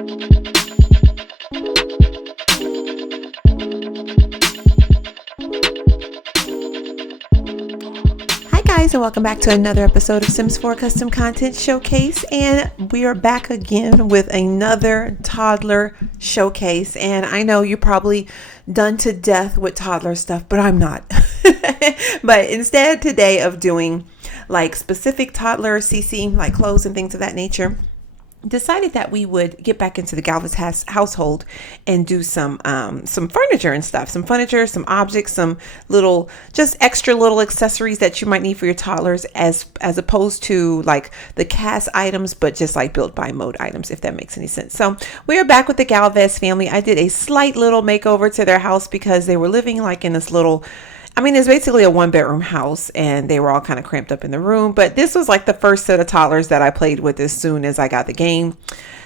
Hi guys, and welcome back to another episode of Sims 4 Custom Content Showcase, and we are back again with another toddler showcase. And I know you're probably done to death with toddler stuff, but I'm not. But instead today of doing like specific toddler CC, like clothes and things of that nature, decided that we would get back into the Galvez household and do some furniture and stuff, some objects, some little, just extra little accessories that you might need for your toddlers, as opposed to like the cast items, but just like built by mode items, if that makes any sense. So we are back with the Galvez family. I did a slight little makeover to their house because they were living like in this little, it's basically a 1-bedroom house, and they were all kind of cramped up in the room. But this was like the first set of toddlers that I played with as soon as I got the game.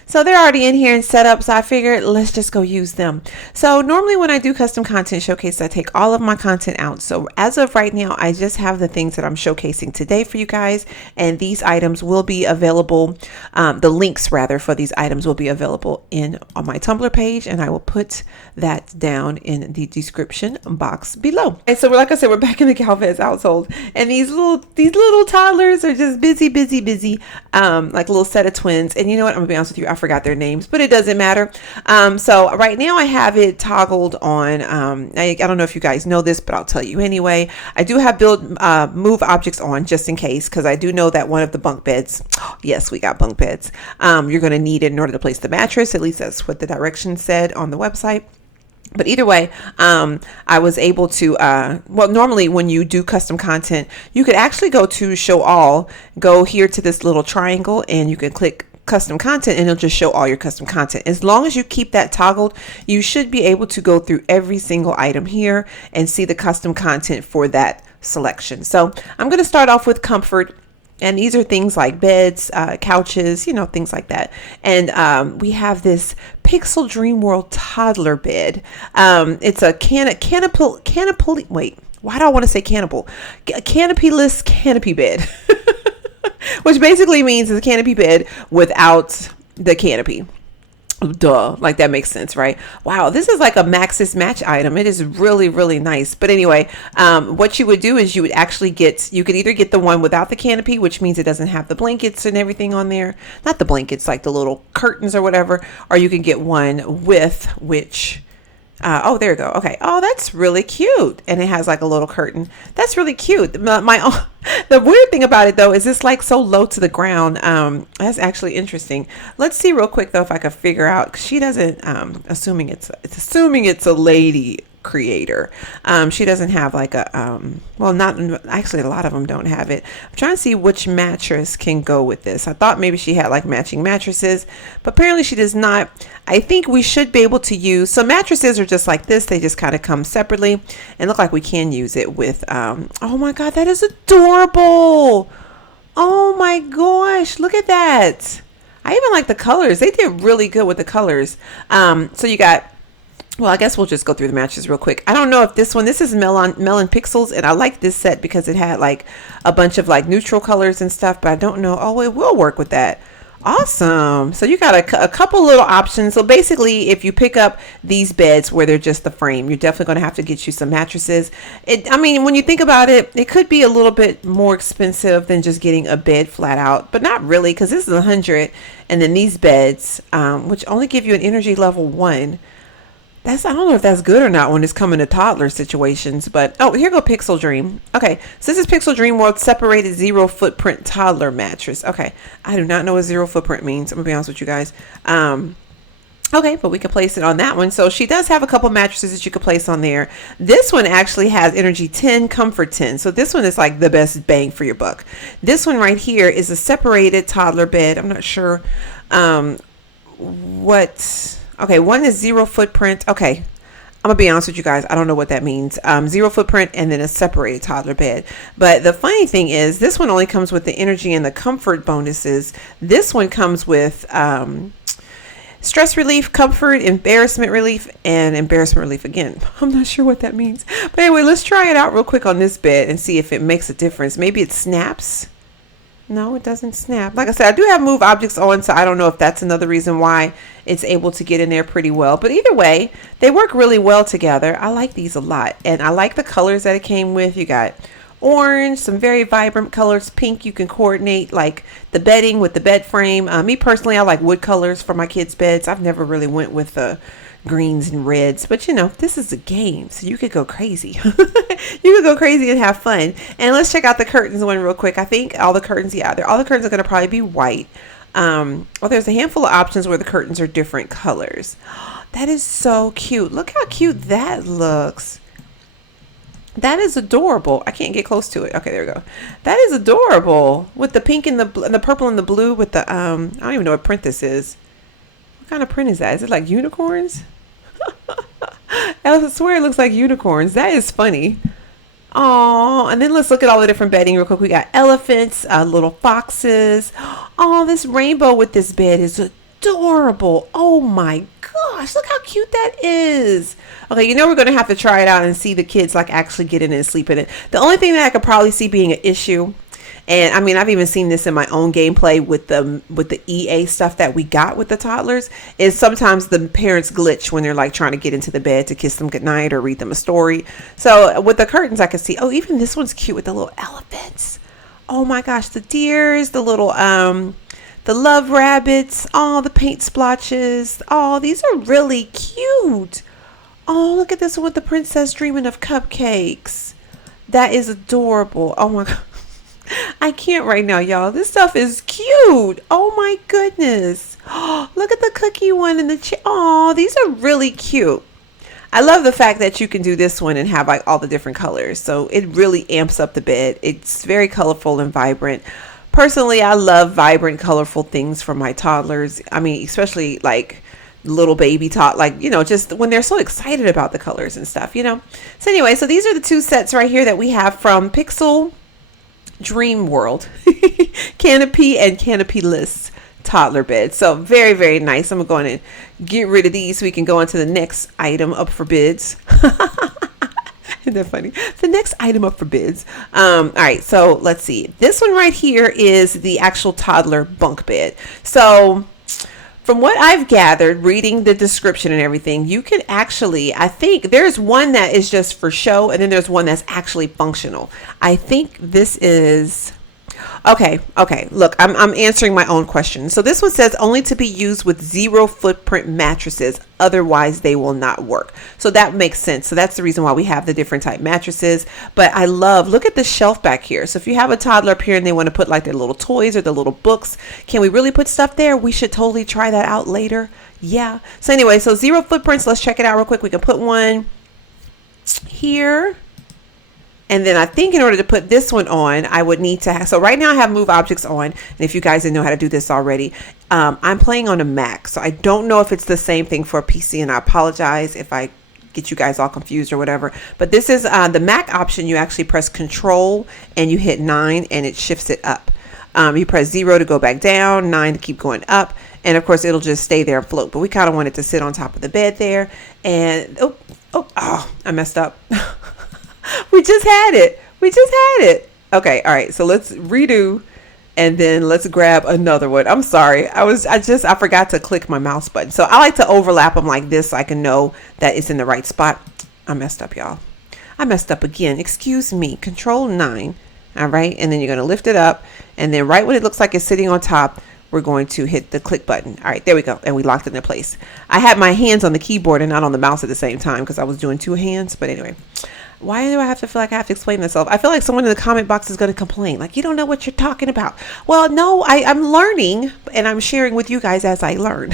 So they're already in here and set up. So I figured let's just go use them. So normally when I do custom content showcase, I take all of my content out. So as of right now, I just have the things that I'm showcasing today for you guys. And these items will be available. The links rather for these items will be available on my Tumblr page. And I will put that down in the description box below. And so like I said, we're back in the Galvez household. And these little toddlers are just busy. Like a little set of twins. And you know what? I'm gonna be honest with you. I forgot their names, but it doesn't matter. So right now I have it toggled on. I don't know if you guys know this, but I'll tell you anyway. I do have move objects on just in case, because I do know that one of the bunk beds, yes, we got bunk beds, you're going to need it in order to place the mattress. At least that's what the directions said on the website. But either way, I was able to, normally when you do custom content, you could actually go to show all, go here to this little triangle, and you can click custom content, and it'll just show all your custom content. As long as you keep that toggled, you should be able to go through every single item here and see the custom content for that selection. So I'm going to start off with comfort. And these are things like beds, couches, things like that. And we have this Pixel Dream World toddler bed. It's a canopy. Wait, why do I want to say cannibal? Canopyless canopy bed. Which basically means it's a canopy bed without the canopy. Duh, like that makes sense, right? Wow, this is like a Maxis match item. It is really, really nice. But anyway, what you would do is you could either get the one without the canopy, which means it doesn't have the blankets and everything on there. Not the blankets, like the little curtains or whatever. Or you can get one with which... oh, there you go. Okay. Oh, that's really cute. And it has like a little curtain. That's really cute. The weird thing about it though is it's like so low to the ground. That's actually interesting. Let's see real quick though if I can figure out, 'cause she doesn't, assuming it's a lady creator. She doesn't have like a, not actually, a lot of them don't have it. I'm trying to see which mattress can go with this. I thought maybe she had like matching mattresses, but apparently she does not. I think we should be able to use, so mattresses are just like this. They just kind of come separately and look like we can use it with, oh my God, that is adorable. Oh my gosh, look at that. I even like the colors. They did really good with the colors. So you got, well, I guess we'll just go through the matches real quick. I don't know if this is Melon Pixels, and I like this set because it had like a bunch of like neutral colors and stuff, but I don't know. Oh, it will work with that. Awesome. So you got a couple little options. So basically, if you pick up these beds where they're just the frame, you're definitely going to have to get you some mattresses. When you think about it, it could be a little bit more expensive than just getting a bed flat out, but not really, because this is 100. And then these beds, which only give you an energy level 1. I don't know if that's good or not when it's coming to toddler situations, but here go Pixel Dream. Okay, so this is Pixel Dream World separated 0 footprint toddler mattress. Okay, I do not know what 0 footprint means. I'm gonna be honest with you guys. Okay, but we can place it on that one. So she does have a couple mattresses that you could place on there. This one actually has energy 10, comfort 10. So this one is like the best bang for your buck. This one right here is a separated toddler bed. I'm not sure what. Okay, one is 0 footprint. Okay, I'm gonna be honest with you guys. I don't know what that means. 0 footprint and then a separated toddler bed. But the funny thing is this one only comes with the energy and the comfort bonuses. This one comes with stress relief, comfort, embarrassment relief, and embarrassment relief again. I'm not sure what that means. But anyway, let's try it out real quick on this bed and see if it makes a difference. Maybe it snaps. No, it doesn't snap. Like I said, I do have move objects on, so I don't know if that's another reason why it's able to get in there pretty well. But either way, they work really well together. I like these a lot. And I like the colors that it came with. You got orange, some very vibrant colors, pink. You can coordinate like the bedding with the bed frame. Me personally, I like wood colors for my kids' beds. I've never really went with the greens and reds, but you know, this is a game, so you could go crazy. You could go crazy and have fun. And let's check out the curtains one real quick. I think all the curtains, all the curtains are going to probably be white. Well, there's a handful of options where the curtains are different colors. That is so cute. Look how cute that looks. That is adorable. I can't get close to it. Okay, there we go. That is adorable with the pink and the purple and the blue with the I don't even know what print this is. What kind of print is that? Is it like unicorns? I swear it looks like unicorns. That is funny. Oh, and then let's look at all the different bedding real quick. We got elephants, little foxes. Oh, this rainbow with this bed is adorable. Oh my gosh, look how cute that is. Okay, you know we're going to have to try it out and see the kids like actually get in and sleep in it. The only thing that I could probably see being an issue, and I mean, I've even seen this in my own gameplay with the EA stuff that we got with the toddlers, is sometimes the parents glitch when they're like trying to get into the bed to kiss them goodnight or read them a story. So with the curtains, I can see, oh, even this one's cute with the little elephants. Oh my gosh, the deers, the little, the love rabbits, all the paint splotches. Oh, these are really cute. Oh, look at this one with the princess dreaming of cupcakes. That is adorable. Oh my God. I can't right now, y'all. This stuff is cute. Oh my goodness. Oh, look at the cookie one in the oh, these are really cute. I love the fact that you can do this one and have like all the different colors. So it really amps up the bed. It's very colorful and vibrant. Personally, I love vibrant, colorful things for my toddlers. I mean, especially like little baby like, you know, just when they're so excited about the colors and stuff, you know. So anyway, so these are the two sets right here that we have from Pixel Dream World. Canopy and canopy-less toddler bed. So very, very nice. I'm going to get rid of these so we can go on to the next item up for bids. Isn't that funny? The next item up for bids. All right, so let's see. This one right here is the actual toddler bunk bed. So from what I've gathered, reading the description and everything, you can actually, I think there's one that is just for show, and then there's one that's actually functional. I think this is, okay, look, I'm answering my own question. So this one says only to be used with 0 footprint mattresses, otherwise they will not work. So that makes sense. So that's the reason why we have the different type mattresses. But I love, look at the shelf back here. So if you have a toddler up here and they want to put like their little toys or the little books, can we really put stuff there? We should totally try that out later. Yeah. So anyway, so 0 footprints, let's check it out real quick. We can put one here. And then I think in order to put this one on, I would need to have, so right now I have move objects on. And if you guys didn't know how to do this already, I'm playing on a Mac. So I don't know if it's the same thing for a PC, and I apologize if I get you guys all confused or whatever. But this is the Mac option. You actually press Control and you hit 9 and it shifts it up. You press 0 to go back down, 9 to keep going up. And of course it'll just stay there and float. But we kind of want it to sit on top of the bed there. And I messed up. We just had it. Okay, all right, so let's redo and then let's grab another one. I'm sorry, I forgot to click my mouse button. So I like to overlap them like this so I can know that it's in the right spot. I messed up, y'all. I messed up again. Excuse me. Control 9. All right, and then you're gonna lift it up, and then right when it looks like it's sitting on top, we're going to hit the click button. All right, there we go, and we locked it in place. I had my hands on the keyboard and not on the mouse at the same time because I was doing 2 hands. But anyway. Why do I have to feel like I have to explain myself? I feel like someone in the comment box is going to complain. Like, you don't know what you're talking about. Well, no, I'm learning and I'm sharing with you guys as I learn.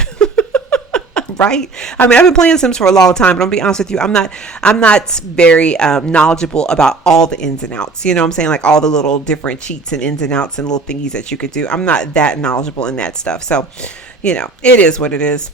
Right? I mean, I've been playing Sims for a long time, but I'll be honest with you, I'm not very knowledgeable about all the ins and outs. You know what I'm saying? Like all the little different cheats and ins and outs and little thingies that you could do. I'm not that knowledgeable in that stuff. So, you know, it is what it is.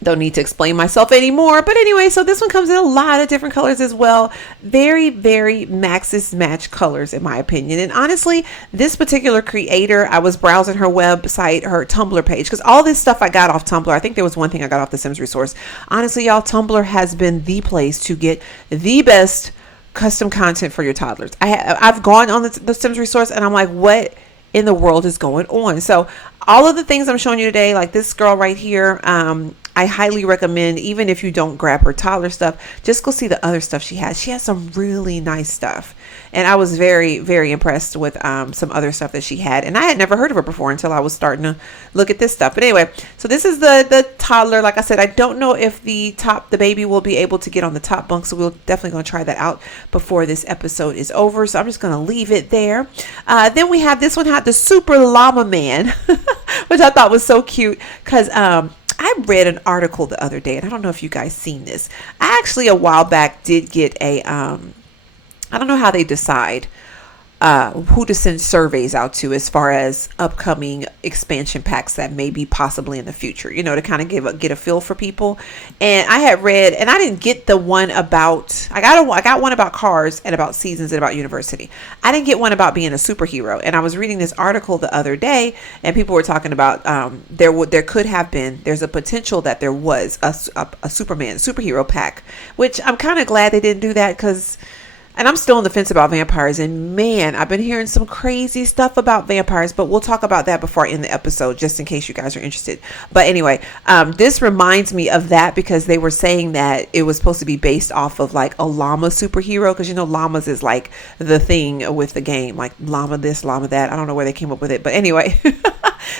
Don't need to explain myself anymore. But anyway, so this one comes in a lot of different colors as well. Very, very Maxis match colors in my opinion. And honestly, this particular creator, I was browsing her website, her Tumblr page, because all this stuff I got off Tumblr. I think there was one thing I got off the Sims resource. Honestly, y'all, Tumblr has been the place to get the best custom content for your toddlers. I've gone on the Sims resource and I'm like, what in the world is going on. So all of the things I'm showing you today, like this girl right here, I highly recommend, even if you don't grab her toddler stuff, just go see the other stuff she has. She has some really nice stuff. And I was very, very impressed with some other stuff that she had. And I had never heard of her before until I was starting to look at this stuff. But anyway, so this is the toddler. Like I said, I don't know if the baby will be able to get on the top bunk. So we're definitely going to try that out before this episode is over. So I'm just going to leave it there. Then we have this one, the Super Llama Man, which I thought was so cute because I read an article the other day, and I don't know if you guys seen this. I actually a while back did get a I don't know how they decide who to send surveys out to as far as upcoming expansion packs that may be possibly in the future, to kind of get a feel for people. And I had read, and I didn't get the one about, I got one about cars and about seasons and about university. I didn't get one about being a superhero. And I was reading this article the other day, and people were talking about there's a potential that there was a superhero pack, which I'm kind of glad they didn't do that and I'm still on the fence about vampires. And man, I've been hearing some crazy stuff about vampires, but we'll talk about that before I end the episode, just in case you guys are interested. But anyway, this reminds me of that because they were saying that it was supposed to be based off of like a llama superhero. Because llamas is like the thing with the game, like llama this, llama that. I don't know where they came up with it. But anyway,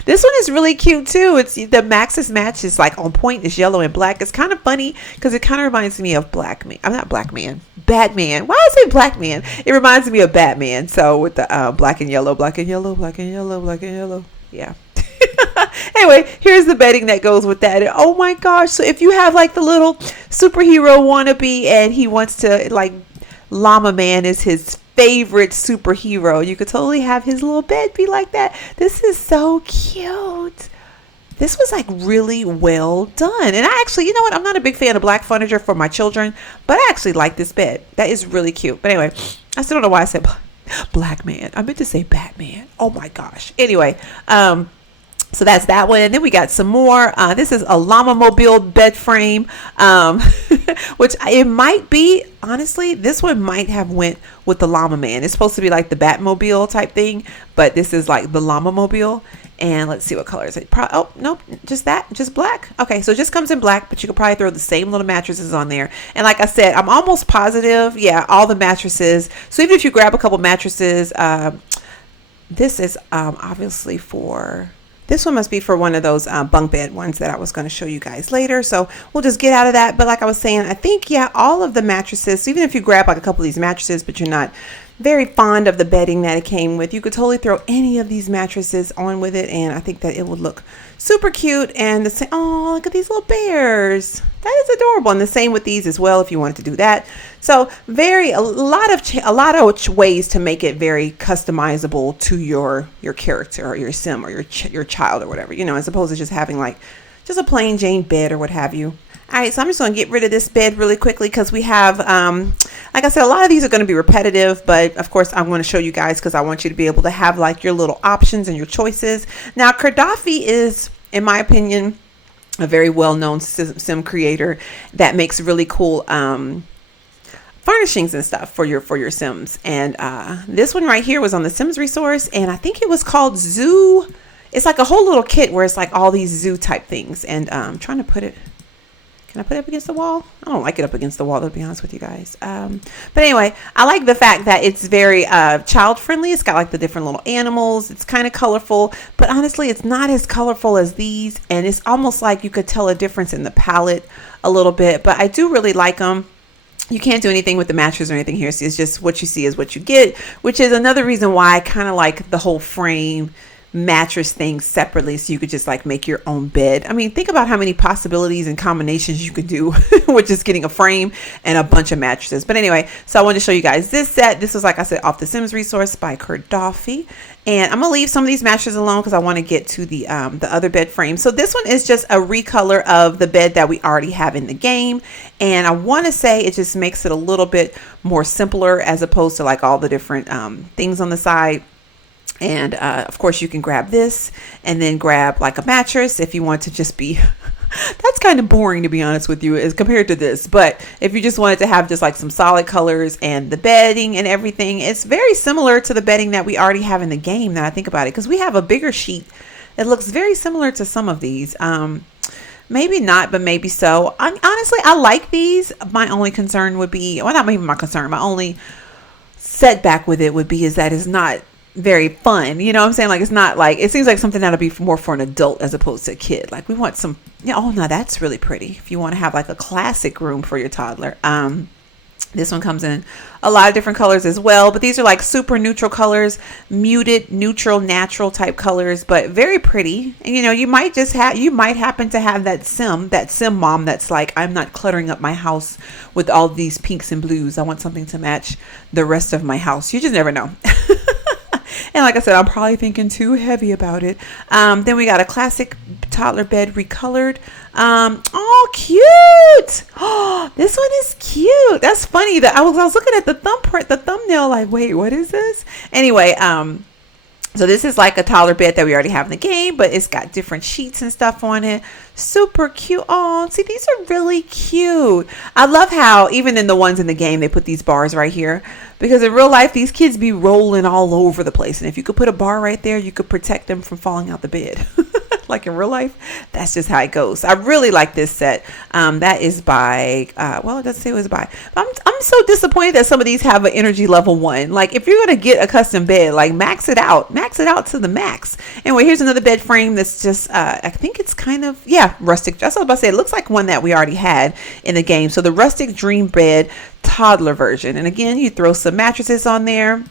this one is really cute too. It's the Max's match is like on point. It's yellow and black. It's kind of funny because it kind of reminds me of Batman. Why is it Black Man? It reminds me of Batman. So with the black and yellow. Yeah. Anyway, here's the bedding that goes with that. And oh my gosh. So if you have like the little superhero wannabe and he wants to like Llama Man is his favorite superhero, you could totally have his little bed be like that. This is so cute. This was like really well done. And I actually, I'm not a big fan of black furniture for my children, but I actually like this bed. That is really cute. But anyway, I still don't know why I said Black Man. I meant to say Batman. Oh my gosh. Anyway, so that's that one. And then we got some more. This is a Llama Mobile bed frame, which it might be, honestly, this one might have went with the Llama Man. It's supposed to be like the Batmobile type thing, but this is like the Llama Mobile. And let's see what color is it. Oh, nope, just black. Okay, so it just comes in black, but you could probably throw the same little mattresses on there. And like I said, I'm almost positive, all the mattresses. So even if you grab a couple mattresses, this is obviously this one must be for one of those bunk bed ones that I was going to show you guys later. So we'll just get out of that. But like I was saying, I think, all of the mattresses, so even if you grab like a couple of these mattresses, but you're not very fond of the bedding that it came with, you could totally throw any of these mattresses on with it, and I think that it would look super cute. And oh, look at these little bears, that is adorable. And the same with these as well if you wanted to do that. So a lot of ways to make it very customizable to your character or your sim or your child or whatever, as opposed to just having like just a plain Jane bed or what have you. All right, so I'm just going to get rid of this bed really quickly because we have, like I said, a lot of these are going to be repetitive, but of course I'm going to show you guys because I want you to be able to have like your little options and your choices. Now, Gaddafi is, in my opinion, a very well-known sim creator that makes really cool furnishings and stuff for your Sims. And this one right here was on the Sims resource, and I think it was called Zoo. It's like a whole little kit where it's like all these zoo type things. And I'm trying to put it. Can I put it up against the wall? I don't like it up against the wall, to be honest with you guys. But anyway, I like the fact that it's very child friendly. It's got like the different little animals. It's kind of colorful, but honestly, it's not as colorful as these. And it's almost like you could tell a difference in the palette a little bit, but I do really like them. You can't do anything with the mattress or anything here. So it's just what you see is what you get, which is another reason why I kind of like the whole frame mattress thing separately, so you could just like make your own bed. I mean, think about how many possibilities and combinations you could do with just getting a frame and a bunch of mattresses. But anyway, so I wanted to show you guys this set. This was, like I said, off the Sims resource by Gaddafi. And I'm gonna leave some of these mattresses alone because I want to get to the other bed frame. So this one is just a recolor of the bed that we already have in the game, and I want to say it just makes it a little bit more simpler as opposed to like all the different things on the side. And of course you can grab this and then grab like a mattress if you want to just be that's kind of boring, to be honest with you, as compared to this. But if you just wanted to have just like some solid colors and the bedding and everything, it's very similar to the bedding that we already have in the game, now I think about it, because we have a bigger sheet. It looks very similar to some of these. Maybe not, but maybe so. Honestly, I like these. My only concern would be, well, not even my concern, my only setback with it would be is that it's not very fun. You know what I'm saying? Like, it's not like, it seems like something that'll be more for an adult as opposed to a kid. Like, we want some, yeah, oh no, that's really pretty. If you want to have like a classic room for your toddler. This one comes in a lot of different colors as well, but these are like super neutral colors, muted, neutral, natural type colors, but very pretty. And you know, you might happen to have that sim mom that's like, I'm not cluttering up my house with all these pinks and blues. I want something to match the rest of my house. You just never know. And like I said, I'm probably thinking too heavy about it. Then we got a classic toddler bed recolored. Oh, cute. Oh, this one is cute. That's funny that I was looking at the thumbnail like, wait, what is this? Anyway, so this is like a toddler bed that we already have in the game, but it's got different sheets and stuff on it. Super cute. Oh, see, these are really cute. I love how even in the ones in the game, they put these bars right here, because in real life, these kids be rolling all over the place. And if you could put a bar right there, you could protect them from falling out the bed. Like in real life, that's just how it goes. I really like this set. That is by, well, it doesn't say it was by. I'm so disappointed that some of these have an energy level 1. Like, if you're going to get a custom bed, like max it out to the max. Anyway, here's another bed frame that's just, I think it's kind of, yeah, rustic. That's what I was about to say. It looks like one that we already had in the game. So the rustic dream bed toddler version. And again, you throw some mattresses on there.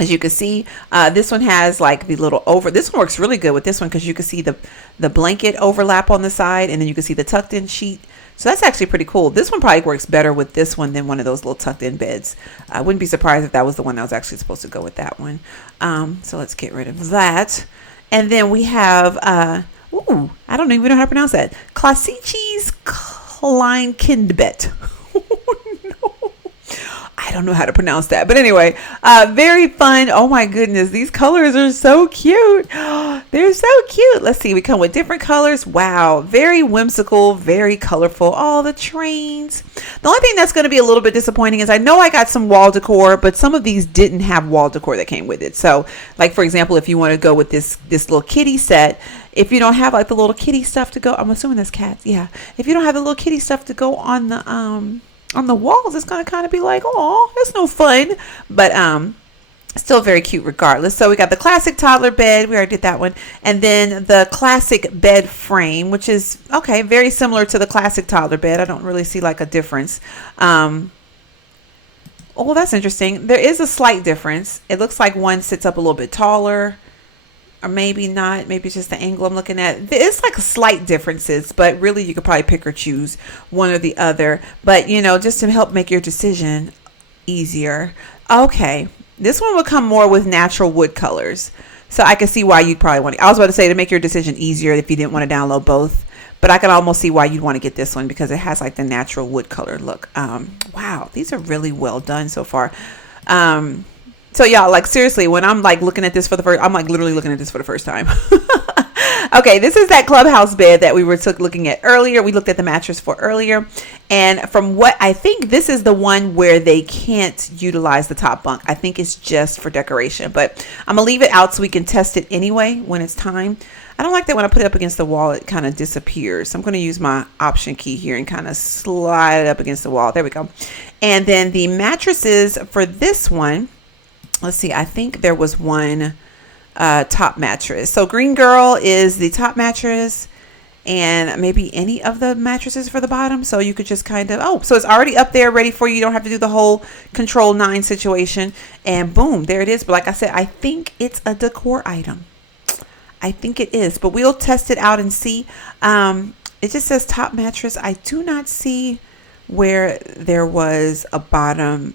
As you can see, this one has like the little this one works really good with this one, because you can see the blanket overlap on the side, and then you can see the tucked in sheet. So that's actually pretty cool. This one probably works better with this one than one of those little tucked in beds. I wouldn't be surprised if that was the one that was actually supposed to go with that one. So let's get rid of that. And then we have, I don't even know how to pronounce that. Klassisches Kleinkindbett. I don't know how to pronounce that, but anyway, very fun. Oh my goodness, these colors are so cute. They're so cute. Let's see, we come with different colors. Wow, very whimsical, very colorful. All the trains. The only thing that's going to be a little bit disappointing is I know I got some wall decor, but some of these didn't have wall decor that came with it. So, like for example, if you want to go with this little kitty set, if you don't have like the little kitty stuff to go, I'm assuming that's cats. Yeah, if you don't have the little kitty stuff to go on the walls, it's going to kind of be like, oh, it's no fun, but still very cute regardless. So we got the classic toddler bed, we already did that one, and then the classic bed frame, which is okay, very similar to the classic toddler bed. I don't really see like a difference. Oh, that's interesting. There is a slight difference. It looks like one sits up a little bit taller, or maybe not. Maybe it's just the angle I'm looking at. It's like slight differences, but really you could probably pick or choose one or the other. But, you know, just to help make your decision easier. Okay, this one will come more with natural wood colors. So I can see why you'd probably want to. I was about to say to make your decision easier if you didn't want to download both. But I can almost see why you'd want to get this one, because it has like the natural wood color look. Wow, these are really well done so far. So y'all, like seriously, when I'm like looking at this I'm like literally looking at this for the first time. Okay, this is that clubhouse bed that we were looking at earlier. We looked at the mattress for earlier. And from what I think, this is the one where they can't utilize the top bunk. I think it's just for decoration, but I'm gonna leave it out so we can test it anyway when it's time. I don't like that when I put it up against the wall, it kind of disappears. So I'm going to use my option key here and kind of slide it up against the wall. There we go. And then the mattresses for this one, let's see, I think there was one top mattress. So Green Girl is the top mattress, and maybe any of the mattresses for the bottom. So you could just kind of, so it's already up there ready for you. You don't have to do the whole Control 9 situation. And boom, there it is. But like I said, I think it's a decor item. I think it is, but we'll test it out and see. It just says top mattress. I do not see where there was a bottom.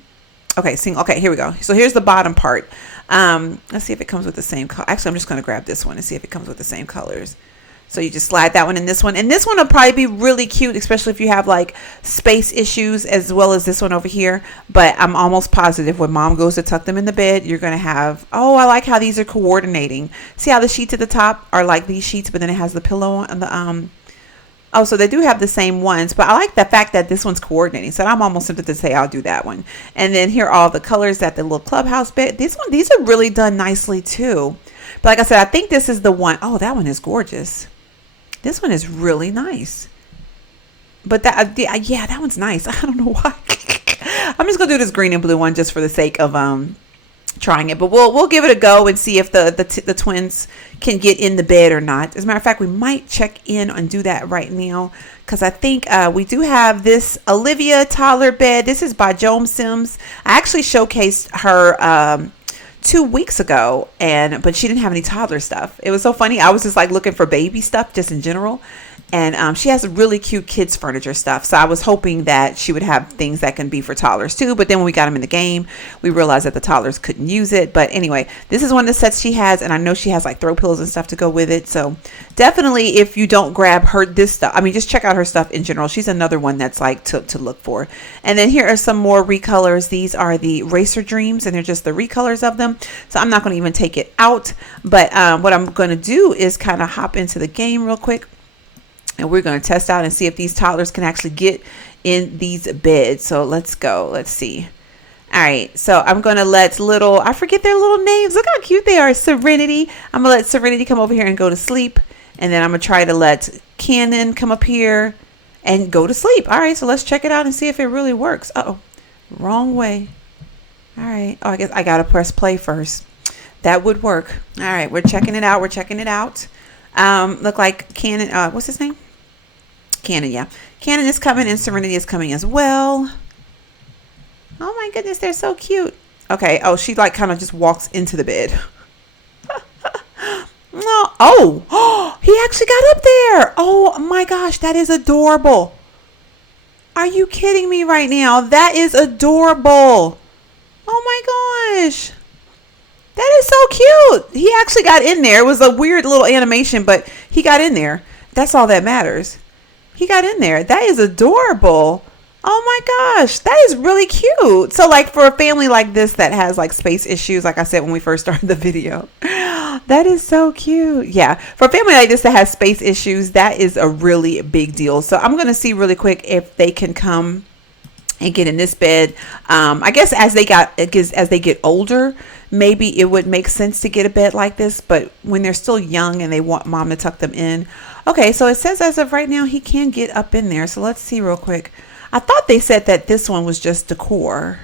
Okay, okay, here we go. So here's the bottom part. Let's see if it comes with the same color. Actually, I'm just going to grab this one and see if it comes with the same colors. So you just slide that one in this one. And this one will probably be really cute, especially if you have like space issues, as well as this one over here. But I'm almost positive when mom goes to tuck them in the bed, you're going to have, I like how these are coordinating. See how the sheets at the top are like these sheets, but then it has the pillow on the, Oh, so they do have the same ones, but I like the fact that this one's coordinating. So I'm almost tempted to say I'll do that one. And then here are all the colors that the little clubhouse bed. These are really done nicely too. But like I said, I think this is the one. Oh, that one is gorgeous. This one is really nice. But yeah, that one's nice. I don't know why. I'm just gonna do this green and blue one just for the sake of trying it. But we'll give it a go and see if the twins can get in the bed or not. As a matter of fact, we might check in and do that right now, because I think we do have this Olivia toddler bed. This is by Joan Sims. I actually showcased her 2 weeks ago, but she didn't have any toddler stuff. It was so funny. I was just like looking for baby stuff just in general. And she has really cute kids furniture stuff. So I was hoping that she would have things that can be for toddlers too. But then when we got them in the game, we realized that the toddlers couldn't use it. But anyway, this is one of the sets she has. And I know she has like throw pillows and stuff to go with it. So definitely, if you don't grab this stuff, I mean, just check out her stuff in general. She's another one that's like to look for. And then here are some more recolors. These are the Racer Dreams, and they're just the recolors of them. So I'm not going to even take it out. But what I'm going to do is kind of hop into the game real quick. And we're going to test out and see if these toddlers can actually get in these beds. So let's go. Let's see. All right. So I'm going to let I forget their little names. Look how cute they are. Serenity. I'm going to let Serenity come over here and go to sleep. And then I'm going to try to let Cannon come up here and go to sleep. All right. So let's check it out and see if it really works. Uh-oh. Wrong way. All right. Oh, I guess I got to press play first. That would work. All right. We're checking it out. Look like Cannon. What's his name? Cannon, yeah. Cannon is coming and Serenity is coming as well. Oh my goodness, they're so cute. Okay, oh, she like kind of just walks into the bed. No, oh, he actually got up there. Oh my gosh, that is adorable. Are you kidding me right now? That is adorable. Oh my gosh. That is so cute. He actually got in there. It was a weird little animation, but he got in there. That's all that matters. He got in there. That is adorable. Oh my gosh. That is really cute. So like for a family like this that has like space issues, like I said when we first started the video, that is so cute. Yeah. For a family like this that has space issues, that is a really big deal. So I'm going to see really quick if they can come and get in this bed. I guess as they get older, maybe it would make sense to get a bed like this, but when they're still young and they want mom to tuck them in. Okay, so it says as of right now he can get up in there. So let's see real quick. I thought they said that this one was just decor,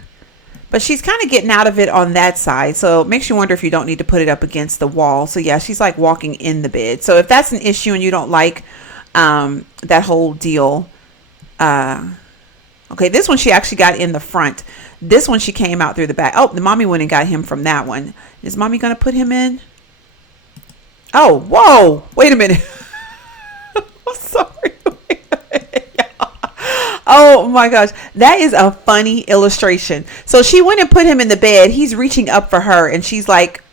but she's kind of getting out of it on that side. So it makes you wonder if you don't need to put it up against the wall. So yeah, she's like walking in the bed. So if that's an issue and you don't like that whole deal, okay, this one she actually got in the front. This one she came out through the back. Oh, the mommy went and got him from that one. Is mommy going to put him in? Oh, whoa. Wait a minute. I'm sorry. Wait a minute, oh my gosh. That is a funny illustration. So she went and put him in the bed. He's reaching up for her and she's like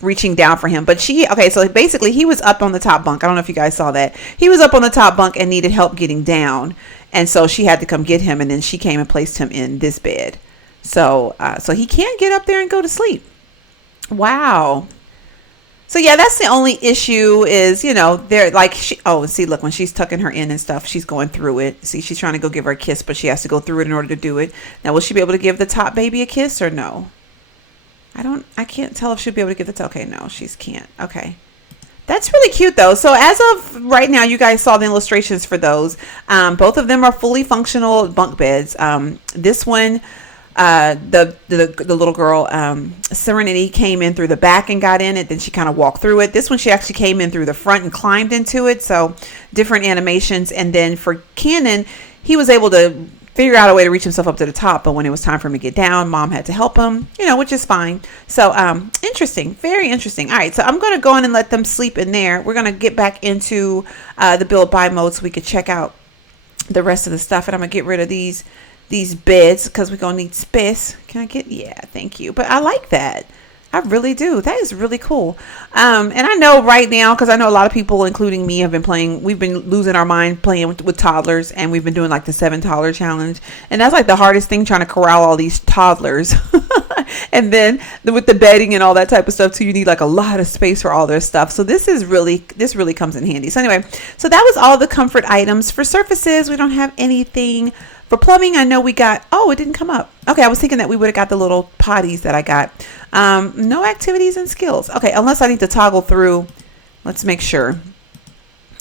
reaching down for him. But okay, so basically he was up on the top bunk. I don't know if you guys saw that. He was up on the top bunk and needed help getting down. And so she had to come get him, and then she came and placed him in this bed. So he can get up there and go to sleep. Wow. So yeah, that's the only issue is, they're like, see, look, when she's tucking her in and stuff, she's going through it. See, she's trying to go give her a kiss, but she has to go through it in order to do it. Now, will she be able to give the top baby a kiss or no? I can't tell if she'll be able to give the top. Okay, no, she can't. Okay. That's really cute though. So as of right now, you guys saw the illustrations for those. Both of them are fully functional bunk beds. This one, the little girl, Serenity, came in through the back and got in it. Then she kind of walked through it. This one, she actually came in through the front and climbed into it. So different animations. And then for Cannon, he was able to figure out a way to reach himself up to the top, but when it was time for him to get down, mom had to help him, which is fine. So interesting, very interesting. All right, so I'm going to go on and let them sleep in there. We're going to get back into the build buy mode so we could check out the rest of the stuff, and I'm going to get rid of these beds because we're going to need space. Can I get, yeah, thank you. But I like that. I really do. That is really cool. And I know right now, because I know a lot of people, including me, have been playing. We've been losing our mind playing with toddlers, and we've been doing like the 7 toddler challenge. And that's like the hardest thing, trying to corral all these toddlers. And then with the bedding and all that type of stuff too, you need like a lot of space for all their stuff. So this really comes in handy. So anyway, so that was all the comfort items. For surfaces, we don't have anything. For plumbing, I know we got, oh, it didn't come up. Okay, I was thinking that we would have got the little potties that I got. No activities and skills. Okay, unless I need to toggle through. Let's make sure.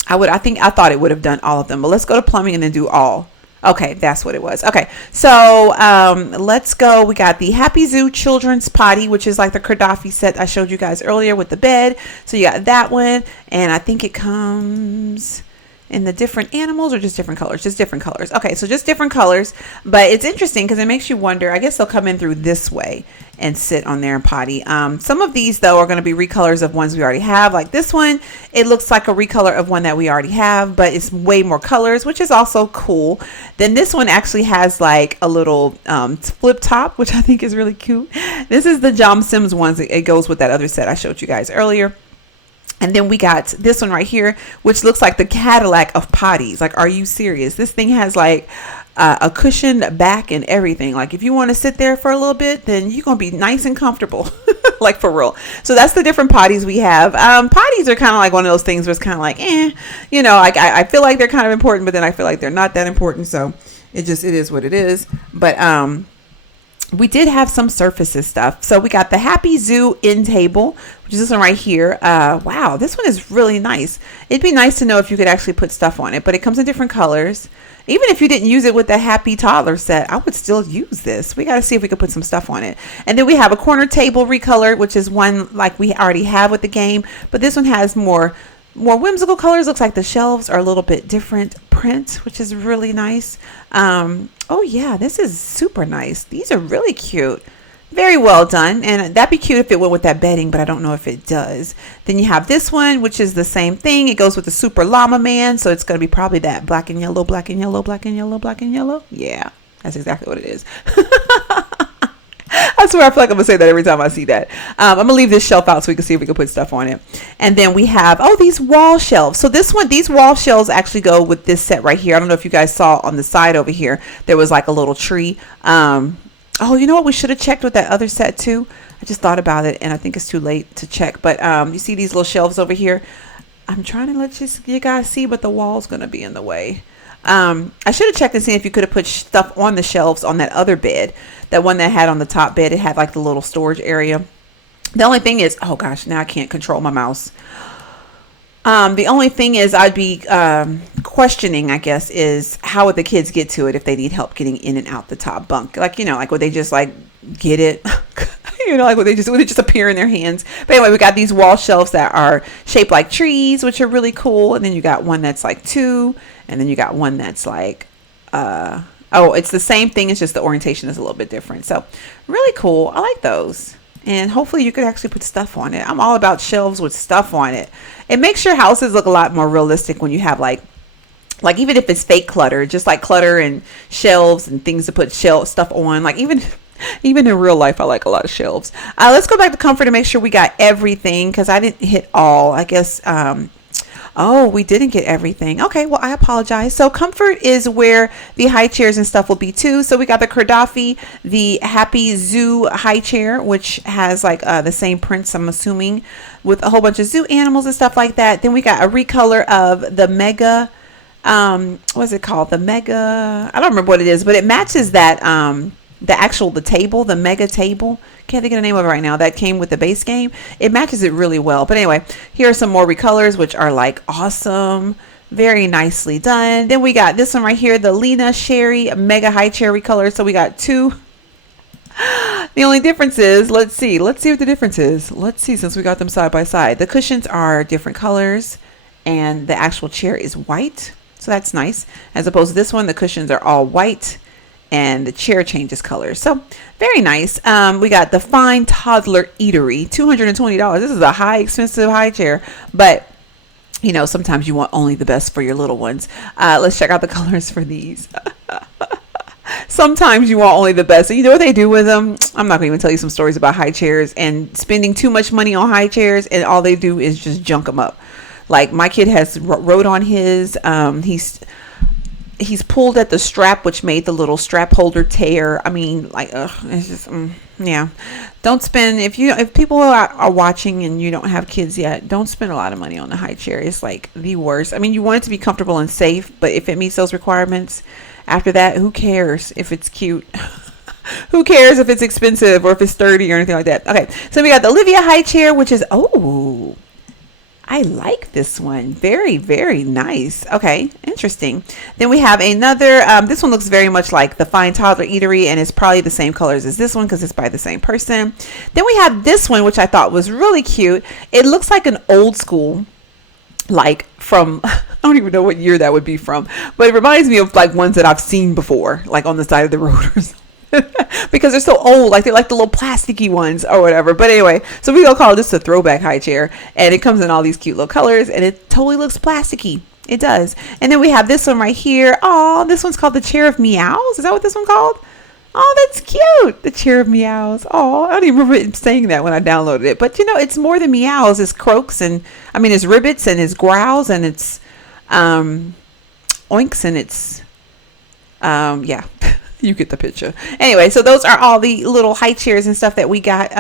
I thought it would have done all of them, but let's go to plumbing and then do all. Okay, that's what it was. Okay, so let's go. We got the Happy Zoo Children's Potty, which is like the Gaddafi set I showed you guys earlier with the bed. So you got that one, and I think it comes in the different animals or just different colors? Just different colors. Okay, so just different colors, but it's interesting because it makes you wonder. I guess they'll come in through this way and sit on there and potty. Some of these though are going to be recolors of ones we already have. Like this one, it looks like a recolor of one that we already have, but it's way more colors, which is also cool. Then this one actually has like a little flip top, which I think is really cute. This is the Jom Sims ones. It goes with that other set I showed you guys earlier. And then we got this one right here, which looks like the Cadillac of potties. Like, are you serious? This thing has like a cushioned back and everything. Like, if you want to sit there for a little bit, then you're going to be nice and comfortable. Like, for real. So that's the different potties we have. Potties are kind of like one of those things where it's kind of like, you know, like I feel like they're kind of important, but then I feel like they're not that important. So it is what it is. But we did have some surfaces stuff. So we got the Happy Zoo end table, which is this one right here. Wow, this one is really nice. It'd be nice to know if you could actually put stuff on it, but it comes in different colors. Even if you didn't use it with the Happy Toddler set, I would still use this. We got to see if we could put some stuff on it. And then we have a corner table recolored, which is one like we already have with the game, but this one has more whimsical colors. Looks like the shelves are a little bit different print, which is really nice. Oh yeah, this is super nice. These are really cute. Very well done. And that'd be cute if it went with that bedding, but I don't know if it does. Then you have this one, which is the same thing. It goes with the Super Llama Man. So it's going to be probably that black and yellow, black and yellow, black and yellow, black and yellow. Yeah, that's exactly what it is. I swear I feel like I'm going to say that every time I see that. I'm going to leave this shelf out so we can see if we can put stuff on it. And then we have, these wall shelves. So these wall shelves actually go with this set right here. I don't know if you guys saw on the side over here, there was like a little tree. You know what? We should have checked with that other set too. I just thought about it and I think it's too late to check. But you see these little shelves over here? I'm trying to let you guys see, but the wall's going to be in the way. I should have checked and seen if you could have put stuff on the shelves on that other bed. That one that had on the top bed, it had like the little storage area. The only thing is, oh gosh, now I can't control my mouse. The only thing is I'd be questioning, I guess, is how would the kids get to it if they need help getting in and out the top bunk? Like, you know, like would they just like get it? You know, like would it just appear in their hands? But anyway, we got these wall shelves that are shaped like trees, which are really cool. And then you got one that's like 2, and then you got one that's like it's the same thing. It's just the orientation is a little bit different. So really cool. I like those. And hopefully you could actually put stuff on it. I'm all about shelves with stuff on it. It makes your houses look a lot more realistic when you have like even if it's fake clutter, just like clutter and shelves and things to put stuff on. Like even in real life, I like a lot of shelves. Let's go back to comfort and make sure we got everything because I didn't hit all. I guess we didn't get everything. Okay, well, I apologize. So comfort is where the high chairs and stuff will be too. So we got the Gaddafi, the Happy Zoo high chair, which has like the same prints, I'm assuming, with a whole bunch of zoo animals and stuff like that. Then we got a recolor of the Mega, what's it called? The Mega, I don't remember what it is, but it matches that, the table, the Mega table. Can't think of the name of it right now. That came with the base game. It matches it really well. But anyway, here are some more recolors, which are like awesome. Very nicely done. Then we got this one right here, the Lena Sherry Mega High Chair recolor. So we got 2. The only difference is, let's see what the difference is. Let's see, since we got them side by side. The cushions are different colors and the actual chair is white. So that's nice. As opposed to this one, the cushions are all white and the chair changes colors. So very nice. We got the Fine Toddler Eatery, $220. This is a expensive high chair, but you know, sometimes you want only the best for your little ones. Let's check out the colors for these. sometimes you want only the best. And you know what they do with them? I'm not going to even tell you some stories about high chairs and spending too much money on high chairs, and all they do is just junk them up. Like my kid has wrote on his, he's pulled at the strap, which made the little strap holder tear. I mean, like, it's just, yeah. Don't spend, if people are watching and you don't have kids yet, don't spend a lot of money on the high chair. It's like the worst. I mean, you want it to be comfortable and safe, but if it meets those requirements, after that, who cares if it's cute? Who cares if it's expensive or if it's sturdy or anything like that? Okay, so we got the Olivia high chair, which is, oh, I like this one. Very, very nice. Okay, interesting. Then we have another, this one looks very much like the Fine Toddler Eatery, and it's probably the same colors as this one because it's by the same person. Then we have this one, which I thought was really cute. It looks like an old school, like from, I don't even know what year that would be from, but it reminds me of like ones that I've seen before, like on the side of the road or something. Because they're so old, like they're like the little plasticky ones or whatever. But anyway, so we gonna call this a throwback high chair, and it comes in all these cute little colors, and it totally looks plasticky. It does. And then we have this one right here. Oh, this one's called the Chair of Meows. Is that what this one called? Oh, that's cute. The Chair of Meows. Oh, I don't even remember saying that when I downloaded it. But you know, it's more than meows. It's croaks, and I mean, it's ribbits, and it's growls, and it's oinks, and it's yeah. You get the picture. Anyway, so those are all the little high chairs and stuff that we got.